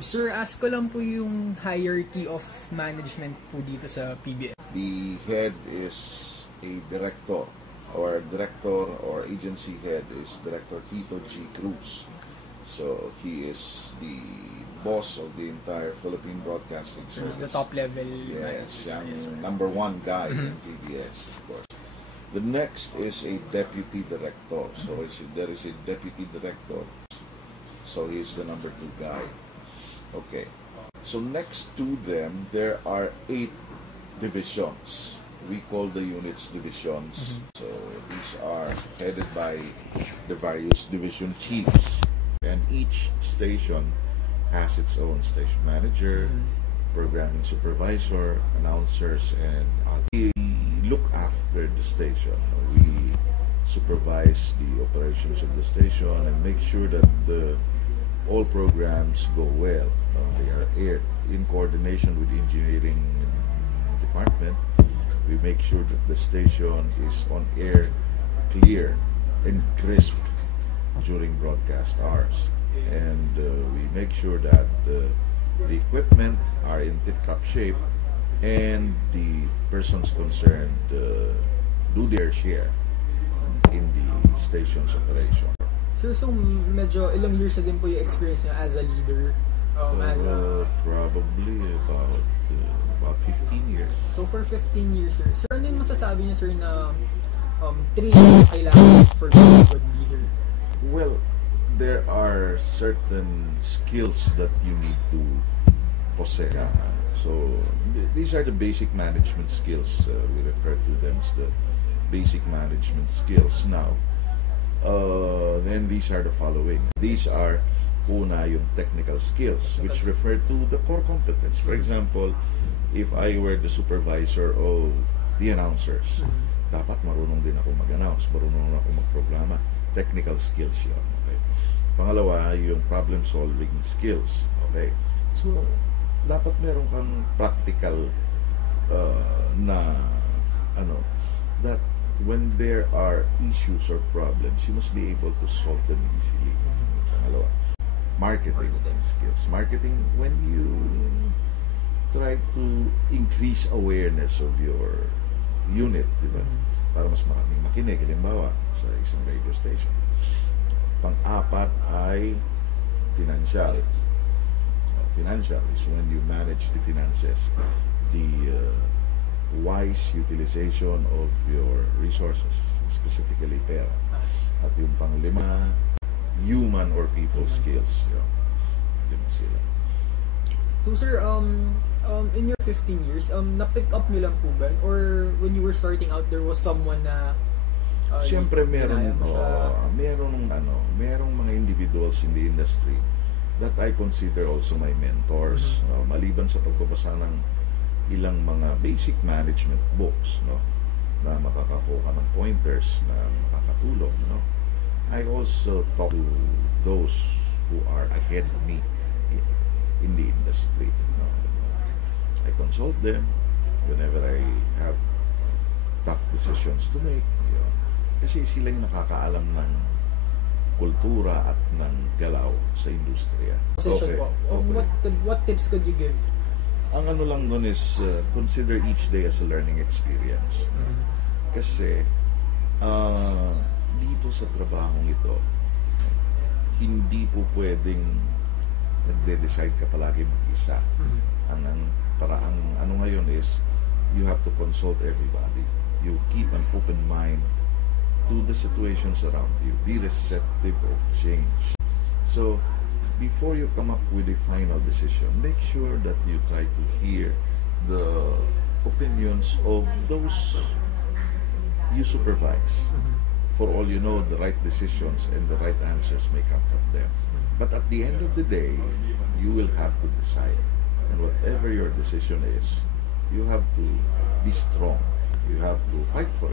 Sir, ask ko lang po yung hierarchy of management po dito sa PBM. The head is a director or agency head is Director Tito G. Cruz. So he is the boss of the entire Philippine Broadcasting Service. He's the top level. Yes, number one guy in PBS, of course. The next is a deputy director. So there is a deputy director. So he is the number 2 guy. Okay. So next to them, there are 8 divisions. We call the units divisions. So these are headed by the various division chiefs. And each station has its own station manager, programming supervisor, announcers, and we look after the station. We supervise the operations of the station and make sure that all programs go well. They are aired in coordination with the engineering department. We make sure that the station is on air, clear and crisp during broadcast hours, and we make sure that the equipment are in tip-top shape and the persons concerned do their share in the station's operation. So medyo ilang years na din po yung experience niya as a leader? Probably about 15 years. So for 15 years, sir. Sir, ano yung masasabi niya, sir, na training kailangan for being a good leader? Well, there are certain skills that you need to possess. So these are the basic management skills. We refer to them as the basic management skills. Now, then these are the following. These are una yung technical skills, which refer to the core competence. For example, if I were the supervisor of the announcers, dapat marunong din ako mag-announce, marunong ako mag-programa. Technical skills yun. Okay. Pangalawa, yung problem-solving skills. Okay. So, dapat meron kang practical that when there are issues or problems, you must be able to solve them easily. Pangalawa, marketing skills. Marketing, when you try to increase awareness of your unit, diba? Para mas maraming makinig, halimbawa sa isang radio station. Pang-apat ay financial. Financial is when you manage the finances, the wise utilization of your resources, specifically pera. At yung pang-lima, human or people skills. Lima sila. So sir, in your 15 years, na-pick up nyo lang po ba? Or when you were starting out, there was someone na siyempre merong mga individuals in the industry that I consider also my mentors. Maliban sa pagbabasa ng ilang mga basic management books, na makakakuha ng pointers na makakatulong, I also talk to those who are ahead of me in the industry. I consult them whenever I have tough decisions to make. Kasi sila yung nakakaalam ng kultura at ng galaw sa industriya. Okay. What tips could you give? Ang ano lang nun is consider each day as a learning experience. Kasi dito sa trabahong ito, hindi po pwedeng nagde-decide ka palagi mag-isa. Ang ano ngayon is you have to consult everybody. You keep an open mind to the situations around you. Be receptive of change. So before you come up with a final decision, make sure that you try to hear the opinions of those you supervise. For all you know, the right decisions and the right answers may come from them. But at the end of the day, you will have to decide. And whatever your decision is, you have to be strong. You have to fight for it.